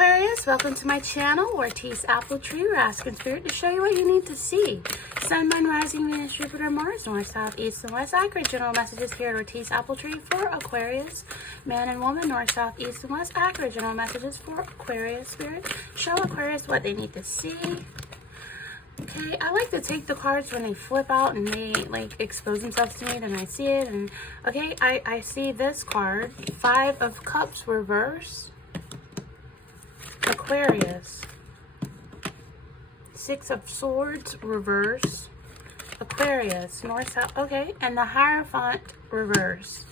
Aquarius, welcome to my channel, Ortiz Apple Tree. We're asking Spirit to show you what you need to see. Sun, Moon, Rising, Venus, Jupiter, Mars, North, South, East, and West. Accurate general messages here at Ortiz Apple Tree for Aquarius. Man and woman, North, South, East, and West. Accurate general messages for Aquarius. Spirit, show Aquarius what they need to see. Okay, I like to take the cards when they flip out and they like expose themselves to me, then I see it. And okay, I see this card, Five of Cups reverse. Aquarius, Six of Swords reverse. Aquarius, North, South, okay, and the Hierophant reverse.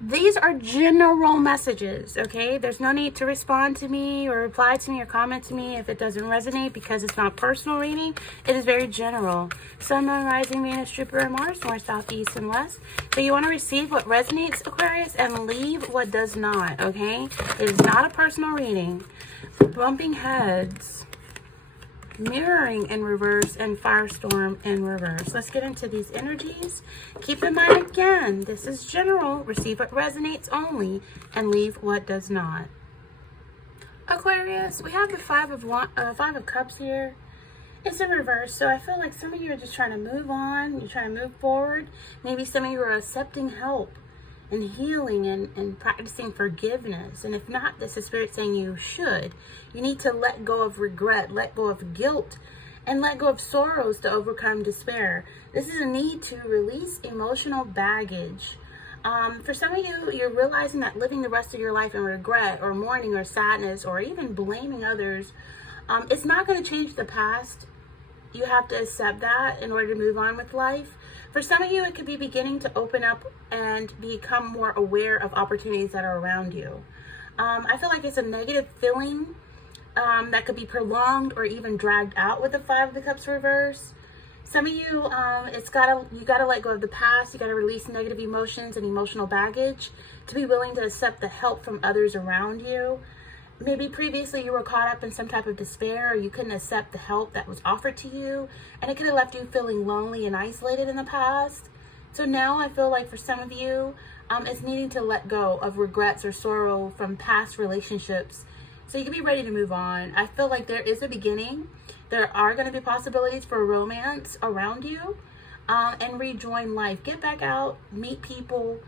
These are general messages, okay? There's no need to respond to me or reply to me or comment to me if it doesn't resonate, because it's not personal reading. It is very general. Sun, Moon, Rising, Venus, Jupiter, Mars, North, South, East, and West. So you want to receive what resonates, Aquarius, and leave what does not, okay? It is not a personal reading. Bumping heads, mirroring in reverse, and firestorm in reverse. Let's get into these energies. Keep in mind, again, this is general. Receive what resonates only and leave what does not. Aquarius, we have the Five of Cups here. It's in reverse, so I feel like some of you are just trying to move on. You're trying to move forward. Maybe some of you are accepting help and healing and practicing forgiveness. And if not, this is Spirit saying you should. You need to let go of regret, let go of guilt, and let go of sorrows to overcome despair. This is a need to release emotional baggage. For some of you, you're realizing that living the rest of your life in regret or mourning or sadness or even blaming others, it's not going to change the past. You have to accept that in order to move on with life. For some of you, it could be beginning to open up and become more aware of opportunities that are around you. I feel like it's a negative feeling that could be prolonged or even dragged out with the Five of the Cups reverse. Some of you, you gotta let go of the past. You gotta release negative emotions and emotional baggage to be willing to accept the help from others around you. Maybe previously you were caught up in some type of despair, or you couldn't accept the help that was offered to you, and it could have left you feeling lonely and isolated in the past. So now I feel like for some of you, it's needing to let go of regrets or sorrow from past relationships so you can be ready to move on. I feel like there is a beginning. There are going to be possibilities for romance around you, and rejoin life. Get back out, meet people,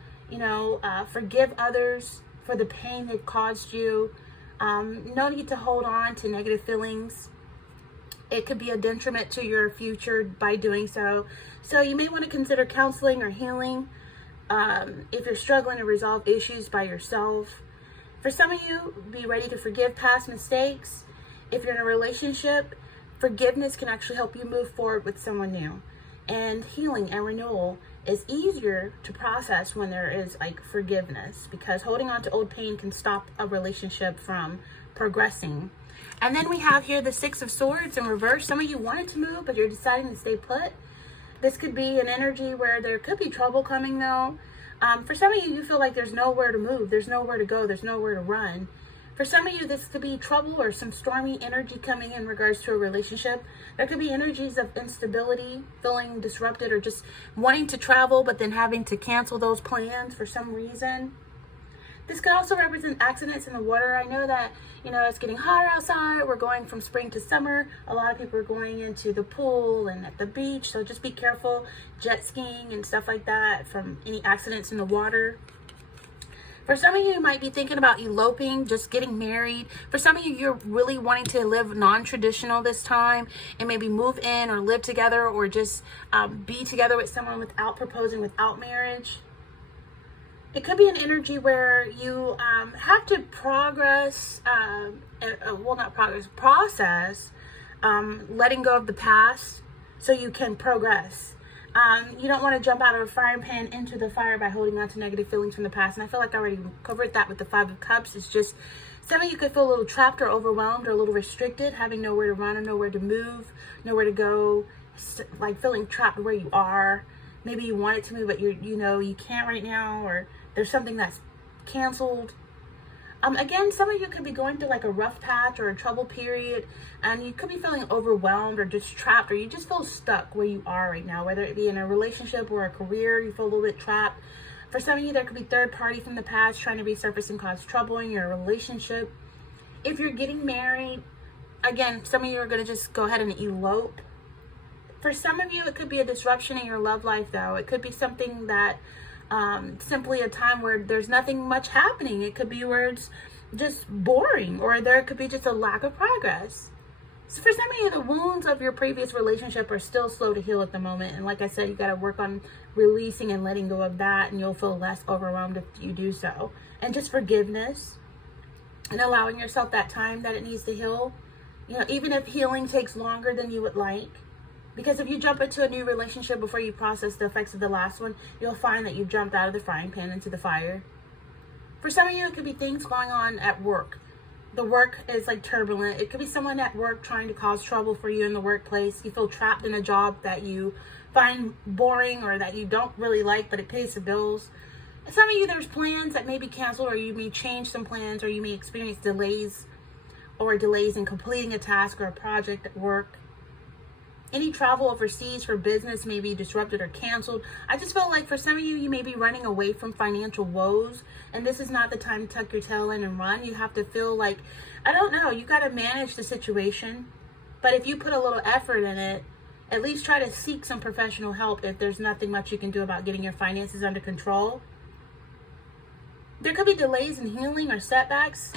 forgive others for the pain they've caused you. No need to hold on to negative feelings. It could be a detriment to your future by doing so. So you may want to consider counseling or healing if you're struggling to resolve issues by yourself. For some of you, be ready to forgive past mistakes. If you're in a relationship, forgiveness can actually help you move forward with someone new. And healing and renewal is easier to process when there is like forgiveness, because holding on to old pain can stop a relationship from progressing. And then we have here the Six of Swords in reverse. Some of you wanted to move, but you're deciding to stay put. This could be an energy where there could be trouble coming though. For some of you, you feel like there's nowhere to move, there's nowhere to go, there's nowhere to run. For some of you, this could be trouble or some stormy energy coming in regards to a relationship. There could be energies of instability, feeling disrupted, or just wanting to travel, but then having to cancel those plans for some reason. This could also represent accidents in the water. I know that, it's getting hotter outside. We're going from spring to summer. A lot of people are going into the pool and at the beach. So just be careful, jet skiing and stuff like that, from any accidents in the water. For some of you, you might be thinking about eloping, just getting married. For some of you, you're really wanting to live non-traditional this time and maybe move in or live together, or just be together with someone without proposing, without marriage. It could be an energy where you have to process letting go of the past so you can progress. You don't want to jump out of a frying pan into the fire by holding on to negative feelings from the past. And I feel like I already covered that with the Five of Cups. It's just some of you could feel a little trapped or overwhelmed or a little restricted, having nowhere to run or nowhere to move, nowhere to go, like feeling trapped where you are. Maybe you wanted to move, but you can't right now, or there's something that's canceled. Again, some of you could be going through like a rough patch or a trouble period, and you could be feeling overwhelmed or just trapped, or you just feel stuck where you are right now, whether it be in a relationship or a career. You feel a little bit trapped. For some of you, there could be third party from the past trying to resurface and cause trouble in your relationship. If you're getting married, again, some of you are going to just go ahead and elope. For some of you, it could be a disruption in your love life, though. It could be something that simply a time where there's nothing much happening. It could be where it's just boring, or there could be just a lack of progress. So for some of you, the wounds of your previous relationship are still slow to heal at the moment. And like I said, you got to work on releasing and letting go of that, and you'll feel less overwhelmed if you do so. And just forgiveness and allowing yourself that time that it needs to heal. You know, even if healing takes longer than you would like. Because if you jump into a new relationship before you process the effects of the last one, you'll find that you've jumped out of the frying pan into the fire. For some of you, it could be things going on at work. The work is like turbulent. It could be someone at work trying to cause trouble for you in the workplace. You feel trapped in a job that you find boring or that you don't really like, but it pays the bills. And some of you, there's plans that may be canceled, or you may change some plans, or you may experience delays in completing a task or a project at work. Any travel overseas for business may be disrupted or canceled. I just feel like for some of you, you may be running away from financial woes, and this is not the time to tuck your tail in and run. You have to feel like, I don't know, you got to manage the situation. But if you put a little effort in it, at least try to seek some professional help if there's nothing much you can do about getting your finances under control. There could be delays in healing or setbacks.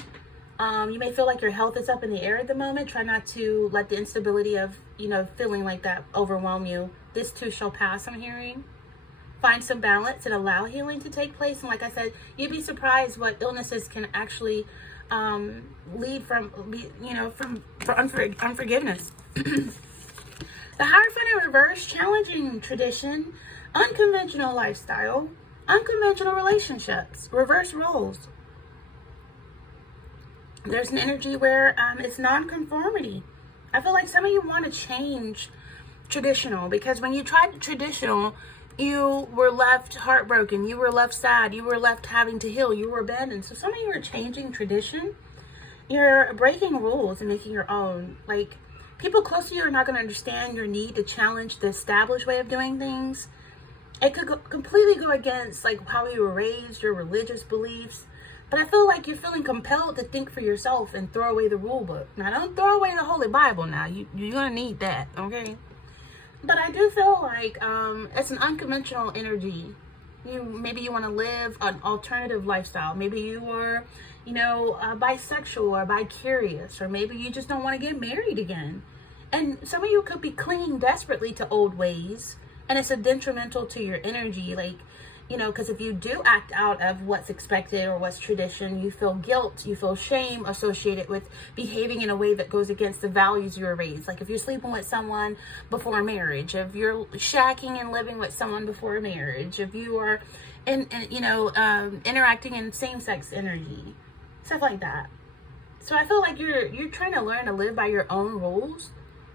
You may feel like your health is up in the air at the moment. Try not to let the instability of, feeling like that overwhelm you. This too shall pass, I'm hearing. Find some balance and allow healing to take place. And like I said, you'd be surprised what illnesses can actually lead from unforgiveness. The Hierophant in reverse, challenging tradition, unconventional lifestyle, unconventional relationships, reverse roles. There's an energy where it's non-conformity. I feel like some of you want to change traditional, because when you tried traditional, you were left heartbroken, you were left sad, you were left having to heal, you were abandoned. So some of you are changing tradition. You're breaking rules and making your own. Like, people close to you are not going to understand your need to challenge the established way of doing things. It could completely go against like how you were raised, your religious beliefs. But I feel like you're feeling compelled to think for yourself and throw away the rule book. Now, don't throw away the Holy Bible now. You're going to need that, okay? But I do feel like it's an unconventional energy. Maybe you want to live an alternative lifestyle. Maybe you are, bisexual or bi-curious. Or maybe you just don't want to get married again. And some of you could be clinging desperately to old ways. And it's a detrimental to your energy. Like, because if you do act out of what's expected or what's tradition, you feel guilt, you feel shame associated with behaving in a way that goes against the values you were raised. Like if you're sleeping with someone before marriage, if you're shacking and living with someone before marriage, if you are interacting in same-sex energy, stuff like that. So I feel like you're trying to learn to live by your own rules.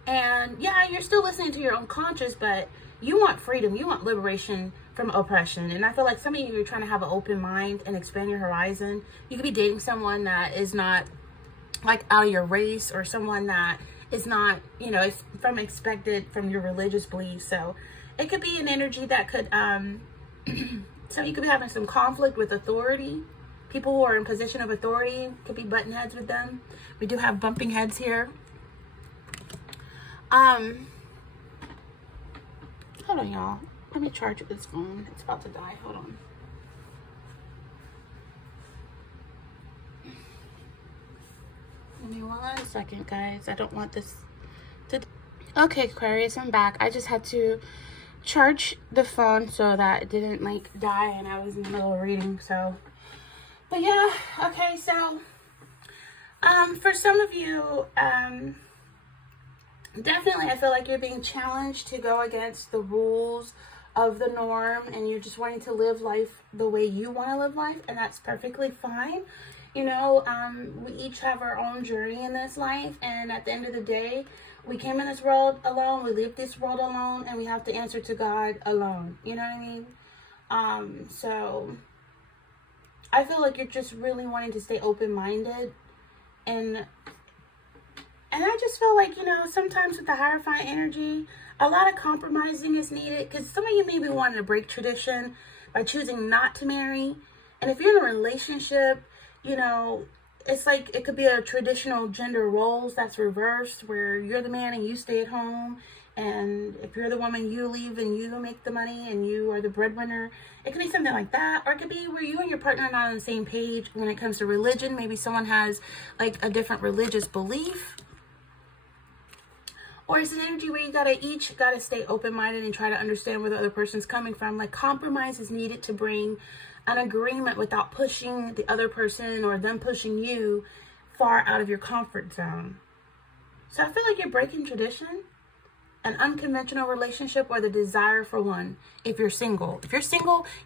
And yeah, you're still listening to your own conscience, but you want freedom, you want liberation from oppression. And I feel like some of you are trying to have an open mind and expand your horizon. You could be dating someone that is not like out of your race, or someone that is not, it's from your religious beliefs. So it could be an energy that could, so you could be having some conflict with authority. People who are in position of authority could be butting heads with them. We do have bumping heads here. Hold on, y'all. Let me charge this phone. It's about to die. Hold on. Give me 1 second, guys. I don't want this to... Okay, Aquarius, I'm back. I just had to charge the phone so that it didn't, die, and I was in the middle of reading, so... But yeah, okay, so... for some of you, definitely I feel like you're being challenged to go against the rules of the norm, and you're just wanting to live life the way you want to live life, and that's perfectly fine. We each have our own journey in this life, and at the end of the day, we came in this world alone, we leave this world alone, and we have to answer to God alone. You know what I mean? So I feel like you're just really wanting to stay open-minded, and I just feel like, sometimes with the Hierophant energy, a lot of compromising is needed, because some of you may be wanting to break tradition. by choosing not to marry. And if you're in a relationship, you know, it's like it could be a traditional gender roles that's reversed, where you're the man and you stay at home, and if you're the woman, you leave and you make the money and you are the breadwinner. It could be something like that. Or it could be where you and your partner are not on the same page when it comes to religion. Maybe someone has like a different religious belief. Or it's an energy where you each gotta stay open-minded and try to understand where the other person's coming from. Like, compromise is needed to bring an agreement without pushing the other person or them pushing you far out of your comfort zone. So I feel like you're breaking tradition, an unconventional relationship, or the desire for one. If you're single,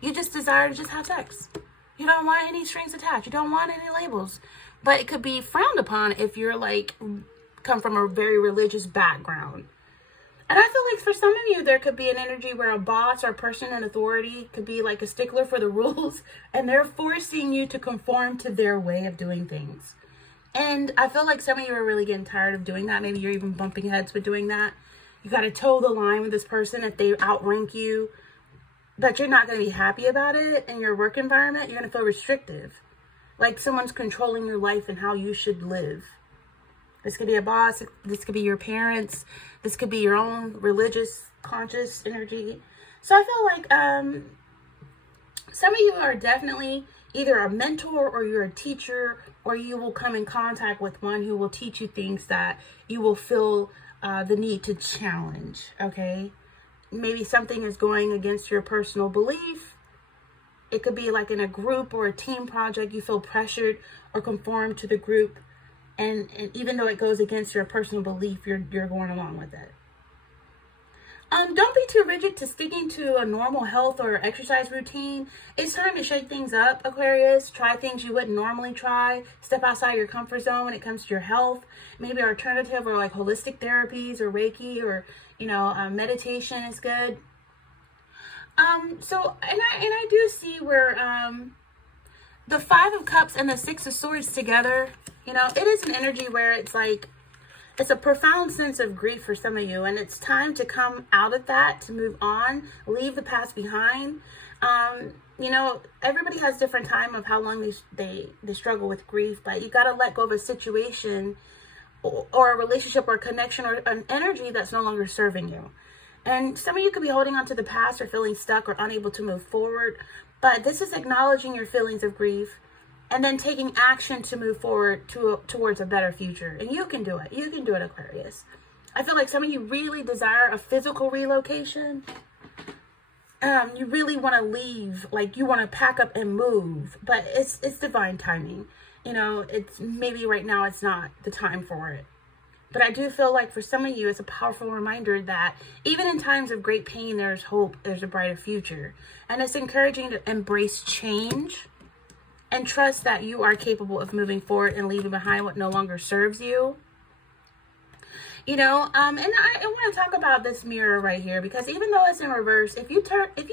you just desire to just have sex. You don't want any strings attached. You don't want any labels. But it could be frowned upon if you're like come from a very religious background. And I feel like for some of you, there could be an energy where a boss or a person in authority could be like a stickler for the rules, and they're forcing you to conform to their way of doing things. And I feel like some of you are really getting tired of doing that. Maybe you're even bumping heads with doing that. You got to toe the line with this person. If they outrank you, but you're not going to be happy about it in your work environment, you're going to feel restrictive. Like someone's controlling your life and how you should live. This could be a boss. This could be your parents. This could be your own religious, conscious energy. So I feel like some of you are definitely either a mentor or you're a teacher, or you will come in contact with one who will teach you things that you will feel the need to challenge, okay? Maybe something is going against your personal belief. It could be like in a group or a team project, you feel pressured or conform to the group. And even though it goes against your personal belief, you're going along with it. Don't be too rigid to sticking to a normal health or exercise routine. It's time to shake things up, Aquarius. Try things you wouldn't normally try. Step outside your comfort zone when it comes to your health. Maybe alternative or like holistic therapies or Reiki or, meditation is good. So I do see where the Five of Cups and the Six of Swords together, it is an energy where it's like, it's a profound sense of grief for some of you, and it's time to come out of that, to move on, leave the past behind. Everybody has different time of how long they struggle with grief, but you got to let go of a situation or a relationship or a connection or an energy that's no longer serving you. And some of you could be holding on to the past or feeling stuck or unable to move forward, but this is acknowledging your feelings of grief and then taking action to move forward towards a better future. And you can do it. You can do it, Aquarius. I feel like some of you really desire a physical relocation. You really want to leave, like you want to pack up and move, but it's divine timing. It's maybe right now it's not the time for it. But I do feel like for some of you, it's a powerful reminder that even in times of great pain, there's hope, there's a brighter future. And it's encouraging to embrace change and trust that you are capable of moving forward and leaving behind what no longer serves you. And I want to talk about this mirror right here, because even though it's in reverse, if you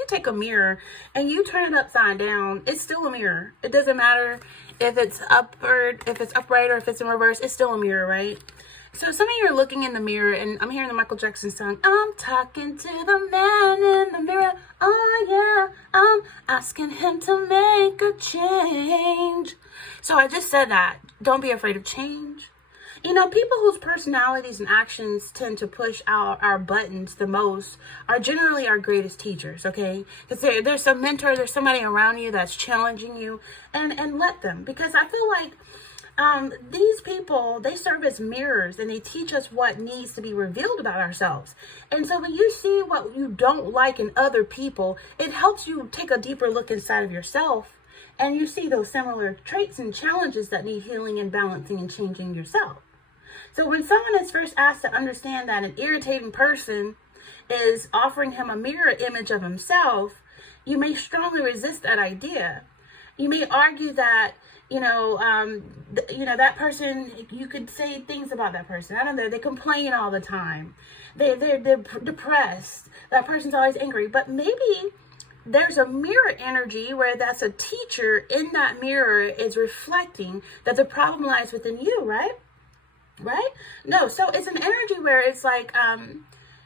take a mirror and you turn it upside down, it's still a mirror. It doesn't matter if it's upward, if it's upright, or if it's in reverse, it's still a mirror, right? So some of you are looking in the mirror, and I'm hearing the Michael Jackson song, I'm talking to the man in the mirror, oh yeah, I'm asking him to make a change. So I just said that, don't be afraid of change. People whose personalities and actions tend to push out our buttons the most are generally our greatest teachers, okay? Because there's some mentor, there's somebody around you that's challenging you, and let them. Because I feel like these people, they serve as mirrors, and they teach us what needs to be revealed about ourselves. And so when you see what you don't like in other people, it helps you take a deeper look inside of yourself, and you see those similar traits and challenges that need healing and balancing and changing yourself. So when someone is first asked to understand that an irritating person is offering him a mirror image of himself, you may strongly resist that idea. You may argue that that person, you could say things about that person. I don't know. They complain all the time. They're depressed. That person's always angry. But maybe there's a mirror energy where that's a teacher in that mirror is reflecting that the problem lies within you, right? Right? No. So it's an energy where it's like,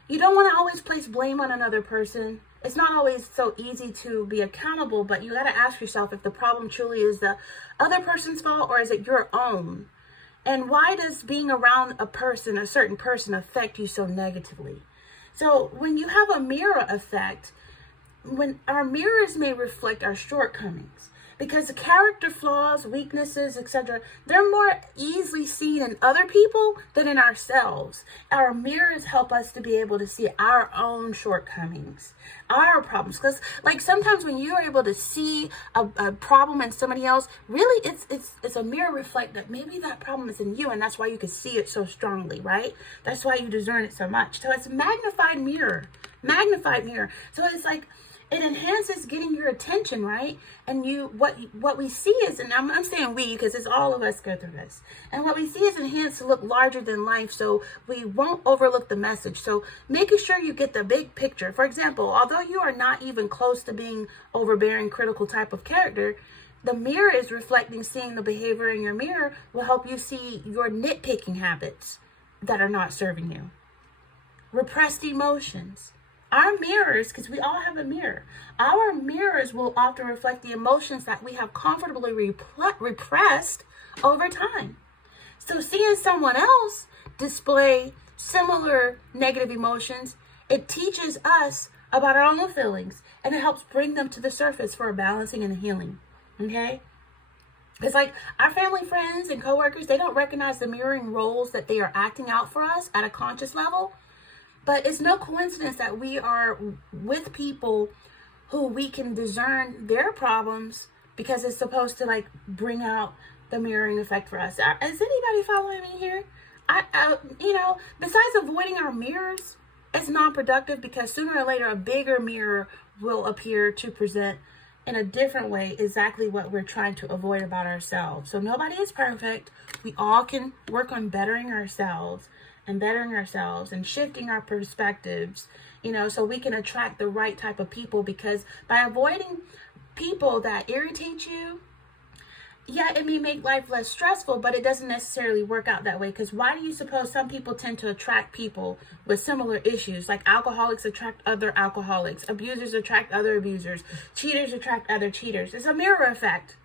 you don't want to always place blame on another person. it's not always so easy to be accountable, but you got to ask yourself if the problem truly is the other person's fault or is it your own? And why does being around a certain person affect you so negatively? So when you have a mirror effect, when our mirrors may reflect our shortcomings, because the character flaws, weaknesses, etc., they're more easily seen in other people than in ourselves. Our mirrors help us to be able to see our own shortcomings, our problems. Because like sometimes when you're able to see a problem in somebody else, really it's a mirror reflect that maybe that problem is in you, and that's why you can see it so strongly, right? That's why you discern it so much. So it's a magnified mirror. So it's like, it enhances getting your attention, right? And what we see is, and I'm saying we because it's all of us go through this. And what we see is enhanced to look larger than life, so we won't overlook the message. So making sure you get the big picture. For example, although you are not even close to being overbearing, critical type of character, the mirror is reflecting, seeing the behavior in your mirror will help you see your nitpicking habits that are not serving you. Repressed emotions. Our mirrors, because we all have a mirror, our mirrors will often reflect the emotions that we have comfortably repressed over time. So seeing someone else display similar negative emotions, it teaches us about our own feelings, and it helps bring them to the surface for a balancing and a healing. Okay? It's like our family, friends, and coworkers, they don't recognize the mirroring roles that they are acting out for us at a conscious level. But it's no coincidence that we are with people who we can discern their problems, because it's supposed to like bring out the mirroring effect for us. Is anybody following me here? Besides avoiding our mirrors, it's non-productive, because sooner or later a bigger mirror will appear to present in a different way exactly what we're trying to avoid about ourselves. So nobody is perfect. We all can work on bettering ourselves and shifting our perspectives, so we can attract the right type of people. Because by avoiding people that irritate you, yeah, it may make life less stressful, but it doesn't necessarily work out that way. Because why do you suppose some people tend to attract people with similar issues? Like alcoholics attract other alcoholics, abusers attract other abusers, cheaters attract other cheaters. It's a mirror effect.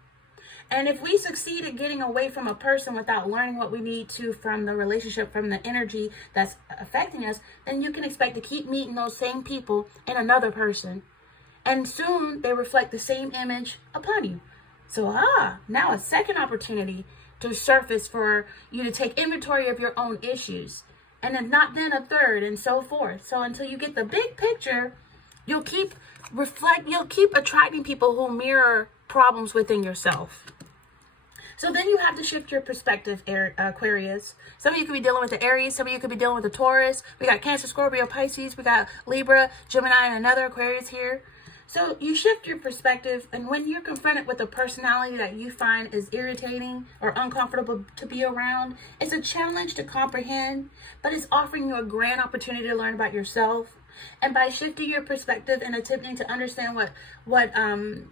And if we succeed at getting away from a person without learning what we need to from the relationship, from the energy that's affecting us, then you can expect to keep meeting those same people in another person. And soon they reflect the same image upon you. So, now a second opportunity to surface for you to take inventory of your own issues. And then a third, and so forth. So until you get the big picture, you'll keep attracting people who mirror problems within yourself. So then you have to shift your perspective, Aquarius. Some of you could be dealing with the Aries. Some of you could be dealing with the Taurus. We got Cancer, Scorpio, Pisces. We got Libra, Gemini, and another Aquarius here. So you shift your perspective, and when you're confronted with a personality that you find is irritating or uncomfortable to be around, it's a challenge to comprehend, but it's offering you a grand opportunity to learn about yourself. And by shifting your perspective and attempting to understand what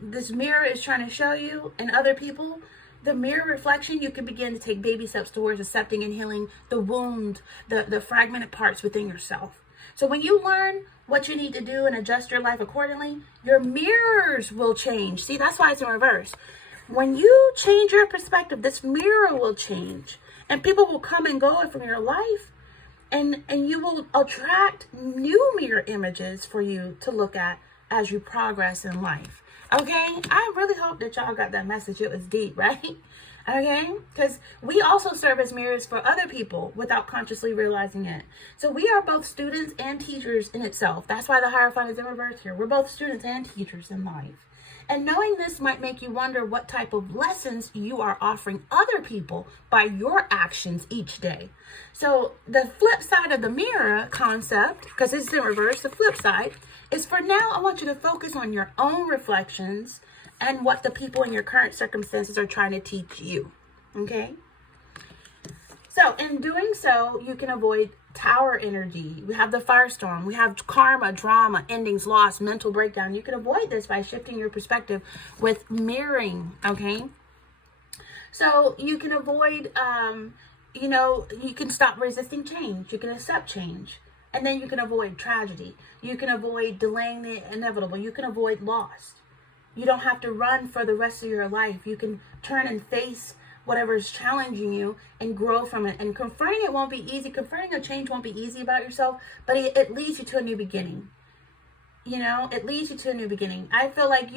this mirror is trying to show you and other people, the mirror reflection, you can begin to take baby steps towards accepting and healing the wound, the fragmented parts within yourself. So when you learn what you need to do and adjust your life accordingly, your mirrors will change. See, that's why it's in reverse. When you change your perspective, this mirror will change, and people will come and go from your life, and you will attract new mirror images for you to look at as you progress in life. Okay, I really hope that y'all got that message. It was deep, right? Okay, because we also serve as mirrors for other people without consciously realizing it. So we are both students and teachers in itself. That's why the Hierophant is in reverse here. We're both students and teachers in life. And knowing this might make you wonder what type of lessons you are offering other people by your actions each day. So the flip side of the mirror concept, because it's in reverse, the flip side is, for now, I want you to focus on your own reflections and what the people in your current circumstances are trying to teach you. Okay? So in doing so, you can avoid tower energy. We have the firestorm. We have karma, drama, endings, loss, mental breakdown. You can avoid this by shifting your perspective with mirroring. Okay? So you can avoid, you can stop resisting change. You can accept change. And then you can avoid tragedy. You can avoid delaying the inevitable. You can avoid loss. You don't have to run for the rest of your life. You can turn and face whatever is challenging you and grow from it. And confronting it won't be easy. Confronting a change won't be easy about yourself, but it leads you to a new beginning. You know, it leads you to a new beginning. I feel like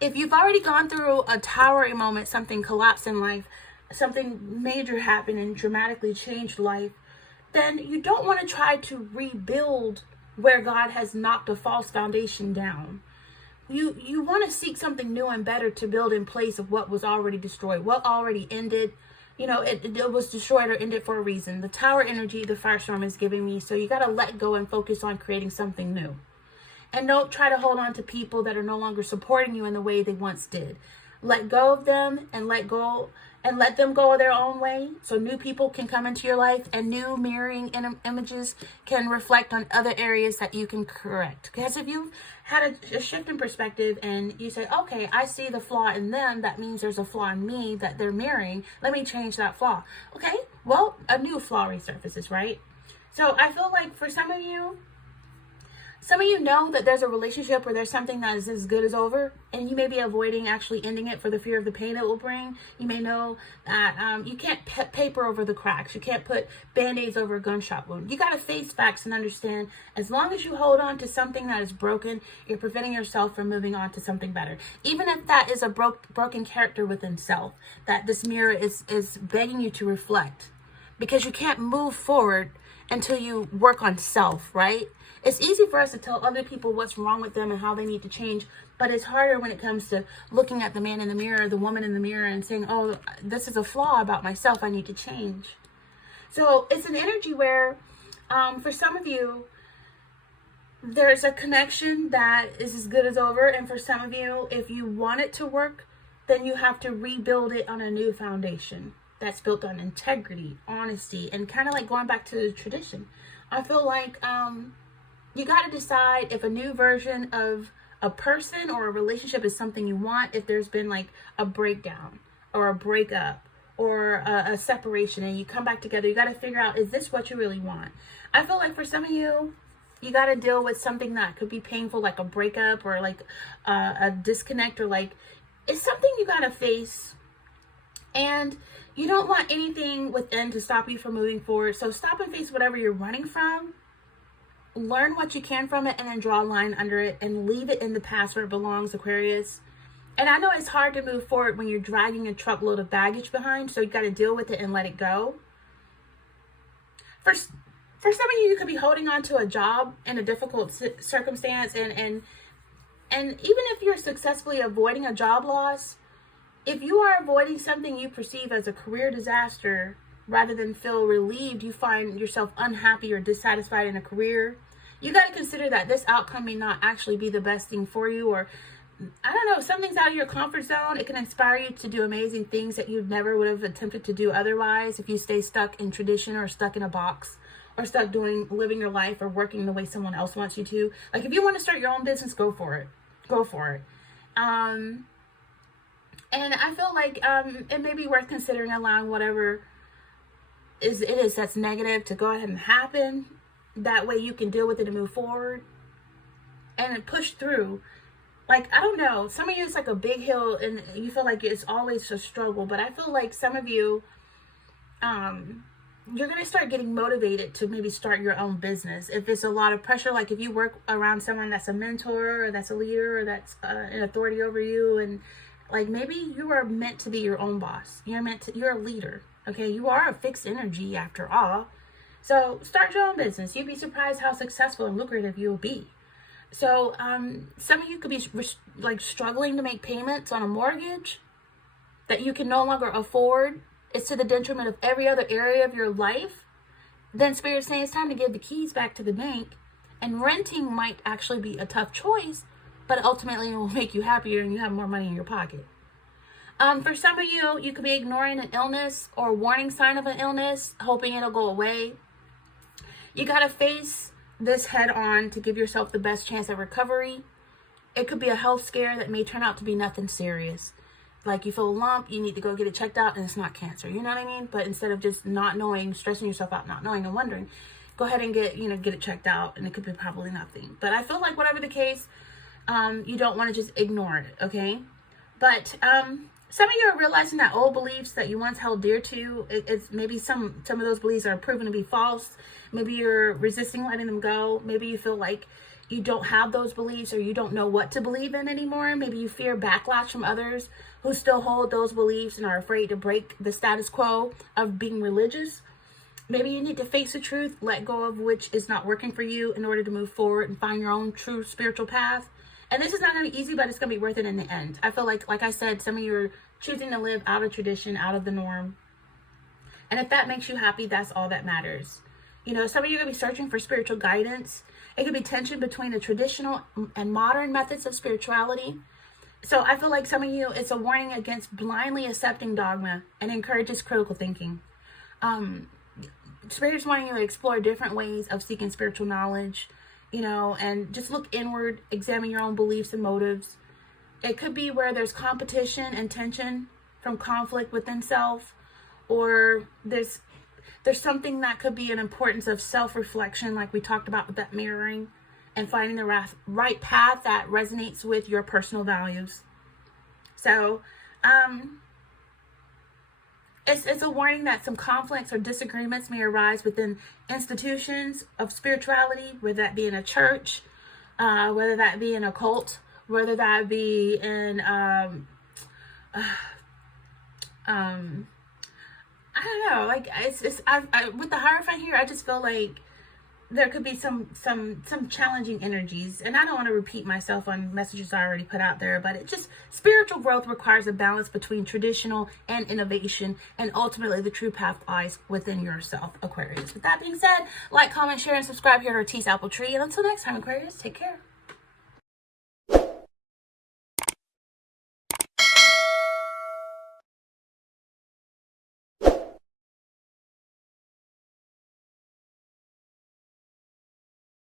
if you've already gone through a towering moment, something collapsed in life, something major happened and dramatically changed life, then you don't want to try to rebuild where God has knocked a false foundation down. You want to seek something new and better to build in place of what was already destroyed, what already ended. You know, it was destroyed or ended for a reason. The tower energy, the firestorm is giving me. So you got to let go and focus on creating something new. And don't try to hold on to people that are no longer supporting you in the way they once did. Let go of them and let them go their own way, so new people can come into your life and new mirroring images can reflect on other areas that you can correct. Because if you've had a shift in perspective and you say, okay, I see the flaw in them, that means there's a flaw in me that they're mirroring. Let me change that flaw. Okay, well, a new flaw resurfaces, right? So I feel like for some of you know that there's a relationship where there's something that is as good as over, and you may be avoiding actually ending it for the fear of the pain it will bring. You may know that you can't put paper over the cracks. You can't put Band-Aids over a gunshot wound. You got to face facts and understand, as long as you hold on to something that is broken, you're preventing yourself from moving on to something better. Even if that is a broken character within self, that this mirror is begging you to reflect. Because you can't move forward until you work on self, right? It's easy for us to tell other people what's wrong with them and how they need to change, but it's harder when it comes to looking at the man in the mirror, the woman in the mirror, and saying, oh, this is a flaw about myself, I need to change. So it's an energy where, for some of you, there's a connection that is as good as over, and for some of you, if you want it to work, then you have to rebuild it on a new foundation that's built on integrity, honesty, and kind of like going back to the tradition. I feel like you got to decide if a new version of a person or a relationship is something you want, if there's been like a breakdown or a breakup or a separation and you come back together. You got to figure out, is this what you really want? I feel like for some of you, you got to deal with something that could be painful, like a breakup or like a disconnect, or like it's something you got to face. And you don't want anything within to stop you from moving forward. So stop and face whatever you're running from. Learn what you can from it and then draw a line under it and leave it in the past where it belongs, Aquarius. And I know it's hard to move forward when you're dragging a truckload of baggage behind, so you got to deal with it and let it go. For some of you, you could be holding on to a job in a difficult circumstance, and even if you're successfully avoiding a job loss, if you are avoiding something you perceive as a career disaster, rather than feel relieved, you find yourself unhappy or dissatisfied in a career, you got to consider that this outcome may not actually be the best thing for you, or I don't know, something's out of your comfort zone. It can inspire you to do amazing things that you never would have attempted to do otherwise if you stay stuck in tradition or stuck in a box or stuck living your life or working the way someone else wants you to. Like if you want to start your own business, go for it. Go for it. And I feel like it may be worth considering allowing whatever it is that's negative to go ahead and happen. That way you can deal with it and move forward and push through. Like, I don't know, some of you it's like a big hill and you feel like it's always a struggle, but I feel like some of you you're going to start getting motivated to maybe start your own business. If it's a lot of pressure, like if you work around someone that's a mentor or that's a leader or that's an authority over you, and like maybe you are meant to be your own boss. You're a leader. Okay, you are a fixed energy after all. So start your own business. You'd be surprised how successful and lucrative you'll be. So some of you could be like struggling to make payments on a mortgage that you can no longer afford. It's to the detriment of every other area of your life. Then Spirit's saying it's time to give the keys back to the bank. And renting might actually be a tough choice, but ultimately it will make you happier and you have more money in your pocket. For some of you, you could be ignoring an illness or a warning sign of an illness, hoping it'll go away. You got to face this head on to give yourself the best chance at recovery. It could be a health scare that may turn out to be nothing serious. Like you feel a lump, you need to go get it checked out, and it's not cancer. You know what I mean? But instead of just not knowing, stressing yourself out, not knowing and wondering, go ahead and get it checked out, and it could be probably nothing. But I feel like whatever the case, you don't want to just ignore it, okay? But some of you are realizing that old beliefs that you once held dear to, it's maybe some of those beliefs are proven to be false. Maybe you're resisting letting them go. Maybe you feel like you don't have those beliefs, or you don't know what to believe in anymore. Maybe you fear backlash from others who still hold those beliefs and are afraid to break the status quo of being religious. Maybe you need to face the truth, let go of which is not working for you in order to move forward and find your own true spiritual path. And this is not going to be easy, but it's going to be worth it in the end. I feel like I said, some of you are choosing to live out of tradition, out of the norm. And if that makes you happy, that's all that matters. Some of you are going to be searching for spiritual guidance. It could be tension between the traditional and modern methods of spirituality. So I feel like some of you, it's a warning against blindly accepting dogma and encourages critical thinking. Spirit's wanting you to explore different ways of seeking spiritual knowledge, and just look inward, examine your own beliefs and motives. It could be where there's competition and tension from conflict within self, or there's something that could be an importance of self-reflection, like we talked about with that mirroring, and finding the right path that resonates with your personal values. So, it's a warning that some conflicts or disagreements may arise within institutions of spirituality, whether that be in a church, whether that be in a cult, whether that be in I don't know, like I with the Hierophant here, I just feel like there could be some challenging energies, and I don't want to repeat myself on messages I already put out there, but it just, spiritual growth requires a balance between traditional and innovation, and ultimately the true path lies within yourself, Aquarius. With that being said, like, comment, share, and subscribe here to Ortiz Apple Tree, and until next time, Aquarius, take care.